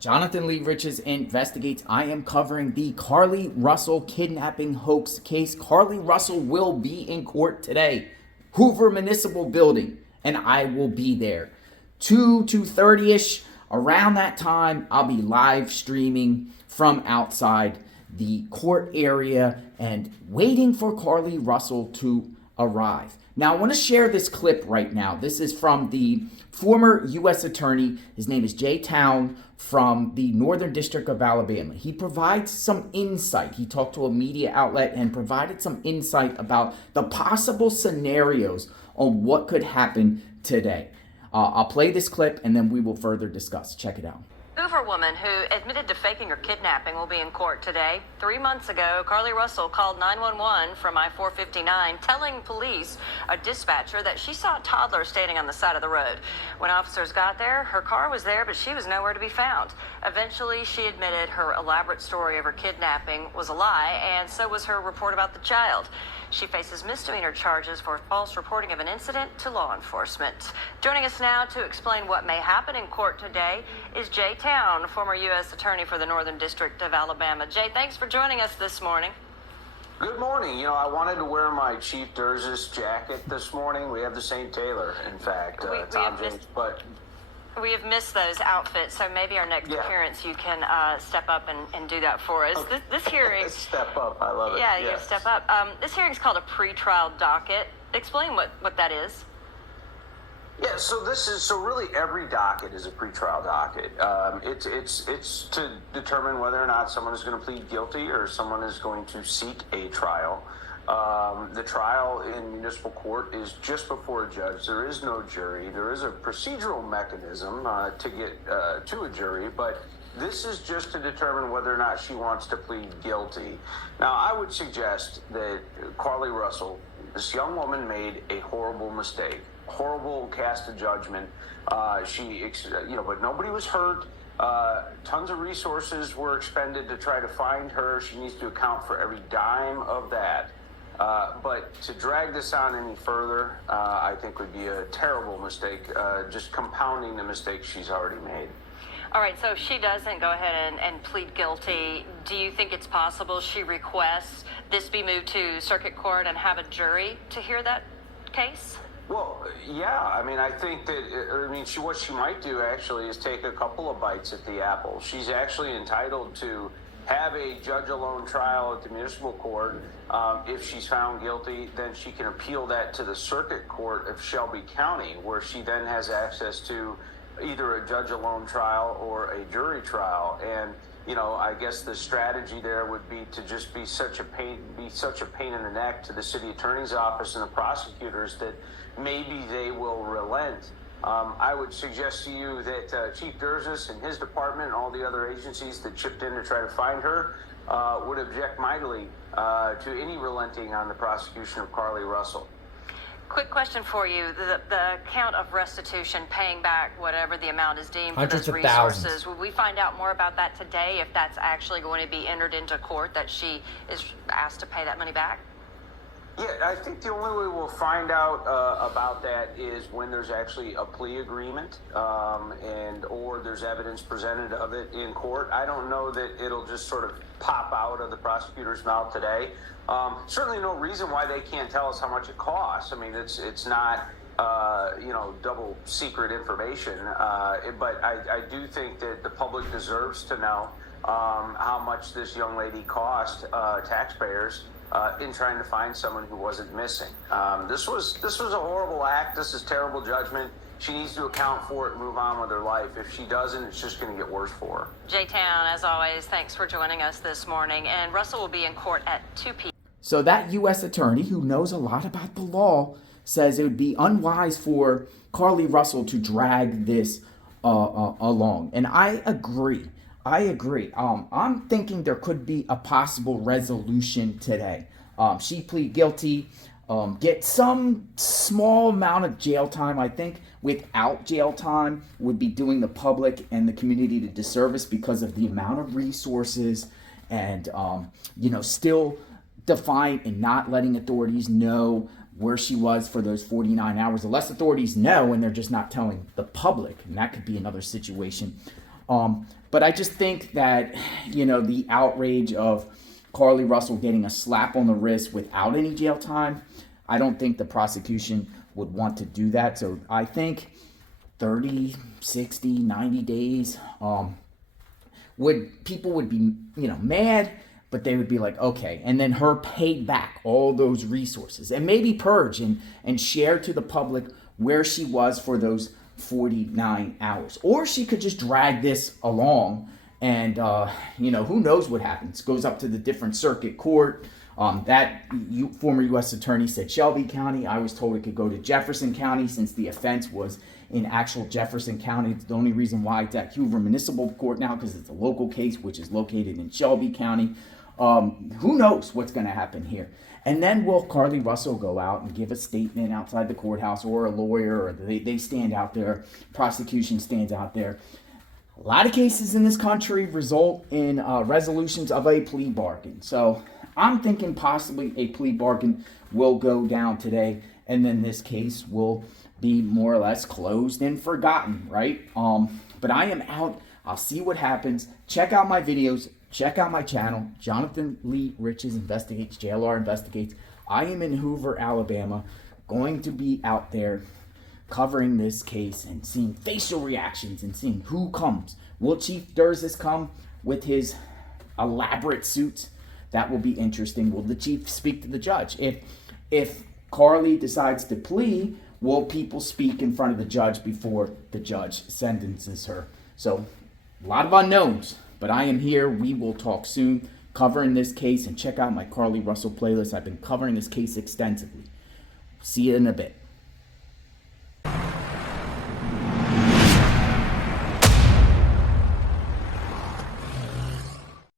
Jonathan Lee Riches investigates. I am covering the Carlee Russell kidnapping hoax case. Carlee Russell will be in court today, Hoover Municipal Building, and I will be there. 2:30ish, around that time, I'll be live streaming from outside the court area and waiting for Carlee Russell to arrive. Now, I want to share this clip right now. This is from the former U.S. Attorney. His name is Jay Town from the Northern District of Alabama. He provides some insight. He talked to a media outlet and provided some insight about the possible scenarios on what could happen today. I'll play this clip and then we will further discuss. Check it out. Hoover woman who admitted to faking her kidnapping will be in court today. 3 months ago, Carlee Russell called 911 from I-459 telling police, a dispatcher, that she saw a toddler standing on the side of the road. When officers got there, her car was there, but she was nowhere to be found. Eventually, she admitted her elaborate story of her kidnapping was a lie, and so was her report about the child. She faces misdemeanor charges for false reporting of an incident to law enforcement. Joining us now to explain what may happen in court today is Jay Town, former U.S. Attorney for the Northern District of Alabama. Jay, thanks for joining us this morning. Good morning. I wanted to wear my Chief Durzis jacket this morning. We have the same tailor, in fact, Tom Jones, but we have missed those outfits, so maybe our next appearance you can step up and do that for us. Okay. This hearing... Step up, I love it. Yeah, yes. Step up. This hearing is called a pretrial docket. Explain what that is. Yeah, so really every docket is a pretrial docket. It's to determine whether or not someone is going to plead guilty or someone is going to seek a trial. The trial in municipal court is just before a judge. There is no jury. There is a procedural mechanism to get to a jury, but this is just to determine whether or not she wants to plead guilty. Now, I would suggest that Carlee Russell, this young woman, made a horrible mistake, horrible cast of judgment. But nobody was hurt. Tons of resources were expended to try to find her. She needs to account for every dime of that. But to drag this on any further, I think would be a terrible mistake, just compounding the mistake she's already made. All right, so if she doesn't go ahead and plead guilty, do you think it's possible she requests this be moved to circuit court and have a jury to hear that case? Well, yeah. I think that, what she might do actually is take a couple of bites at the apple. She's actually entitled to have a judge-alone trial at the municipal court. If she's found guilty, then she can appeal that to the circuit court of Shelby County, where she then has access to either a judge-alone trial or a jury trial. And I guess the strategy there would be to just be such a pain in the neck to the city attorney's office and the prosecutors that maybe they will relent. I would suggest to you that Chief Durzis and his department and all the other agencies that chipped in to try to find her would object mightily to any relenting on the prosecution of Carlee Russell. Quick question for you. The count of restitution, paying back whatever the amount is deemed for those resources, will we find out more about that today, if that's actually going to be entered into court, that she is asked to pay that money back? Yeah, I think the only way we'll find out about that is when there's actually a plea agreement or there's evidence presented of it in court. I don't know that it'll just sort of pop out of the prosecutor's mouth today. Certainly no reason why they can't tell us how much it costs. It's not double secret information, but I do think that the public deserves to know how much this young lady cost taxpayers in trying to find someone who wasn't missing. This was a horrible act. This is terrible judgment. She needs to account for it and move on with her life. If she doesn't, it's just going to get worse for her. Jay Town, as always, thanks for joining us this morning. And Russell will be in court at 2 p.m. So that U.S. attorney who knows a lot about the law says it would be unwise for Carlee Russell to drag this along. And I agree. I'm thinking there could be a possible resolution today. She plead guilty, get some small amount of jail time. I think without jail time would be doing the public and the community a disservice because of the amount of resources and, still defiant and not letting authorities know where she was for those 49 hours. The less authorities know and they're just not telling the public, and that could be another situation. But I just think that, the outrage of Carlee Russell getting a slap on the wrist without any jail time, I don't think the prosecution would want to do that. So I think 30, 60, 90 days, people would be, mad, but they would be like, okay. And then her paid back all those resources and maybe purge and share to the public where she was for those 49 hours. Or she could just drag this along and, who knows what happens. Goes up to the different circuit court. Former U.S. attorney said Shelby County. I was told it could go to Jefferson County since the offense was in actual Jefferson County. It's the only reason why it's at Hoover Municipal Court now, because it's a local case, which is located in Shelby County. Who knows what's going to happen here? And then will Carlee Russell go out and give a statement outside the courthouse, or a lawyer, or they stand out there, prosecution stands out there. A lot of cases in this country result in resolutions of a plea bargain. So I'm thinking possibly a plea bargain will go down today, and then this case will be more or less closed and forgotten, right? But I am out. I'll see what happens. Check out my videos. Check out my channel, Jonathan Lee Riches Investigates, JLR Investigates. I am in Hoover, Alabama, going to be out there covering this case and seeing facial reactions and seeing who comes. Will Chief Durzis come with his elaborate suits? That will be interesting. Will the chief speak to the judge? If Carlee decides to plea, will people speak in front of the judge before the judge sentences her? So, a lot of unknowns. But I am here. We will talk soon, covering this case, and check out my Carlee Russell playlist. I've been covering this case extensively. See you in a bit.